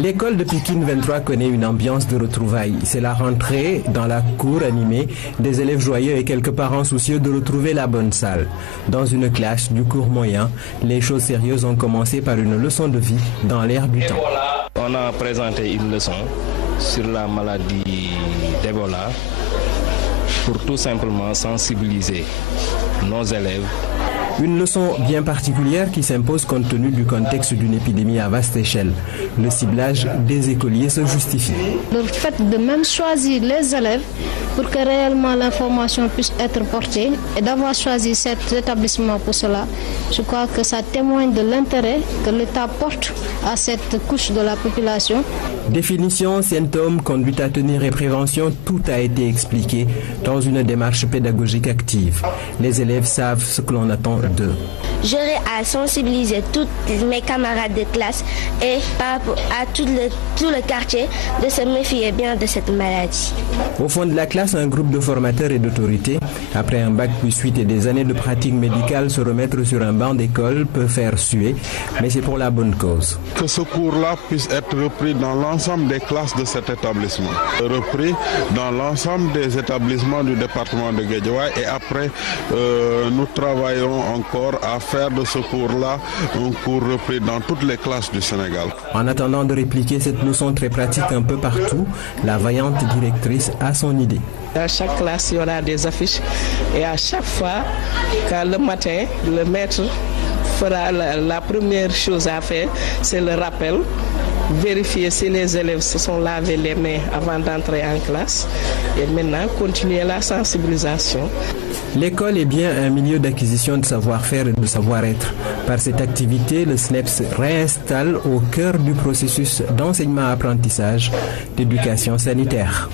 L'école de Pikine 23 connaît une ambiance de retrouvailles. C'est la rentrée dans la cour animée, des élèves joyeux et quelques parents soucieux de retrouver la bonne salle. Dans une classe du cours moyen, les choses sérieuses ont commencé par une leçon de vie dans l'air du temps. On a présenté une leçon sur la maladie d'Ebola pour tout simplement sensibiliser nos élèves. Une leçon bien particulière qui s'impose compte tenu du contexte d'une épidémie à vaste échelle. Le ciblage des écoliers se justifie. Le fait de même choisir les élèves pour que réellement l'information puisse être portée et d'avoir choisi cet établissement pour cela, je crois que ça témoigne de l'intérêt que l'État porte à cette couche de la population. Définition, symptômes, conduite à tenir et prévention, tout a été expliqué dans une démarche pédagogique active. Les élèves savent ce que l'on attend d'eux. J'aurai à sensibiliser tous mes camarades de classe et par rapport à tout le quartier de se méfier bien de cette maladie. Au fond de la classe, un groupe de formateurs et d'autorités, après un bac puis suite et des années de pratique médicale, se remettre sur un banc d'école peut faire suer, mais c'est pour la bonne cause. Que ce cours-là puisse être repris dans l'ensemble des classes de cet établissement, repris dans l'ensemble des établissements du département de Guédiawaye et après nous travaillons encore à faire de ce cours-là un cours repris dans toutes les classes du Sénégal. En attendant de répliquer cette leçon très pratique un peu partout, la vaillante directrice a son idée. Dans chaque classe, il y aura des affiches et à chaque fois, quand le matin, le maître fera la première chose à faire, c'est le rappel. Vérifier si les élèves se sont lavés les mains avant d'entrer en classe et maintenant continuer la sensibilisation. L'école est bien un milieu d'acquisition de savoir-faire et de savoir-être. Par cette activité, le SNEPS réinstalle au cœur du processus d'enseignement-apprentissage d'éducation sanitaire.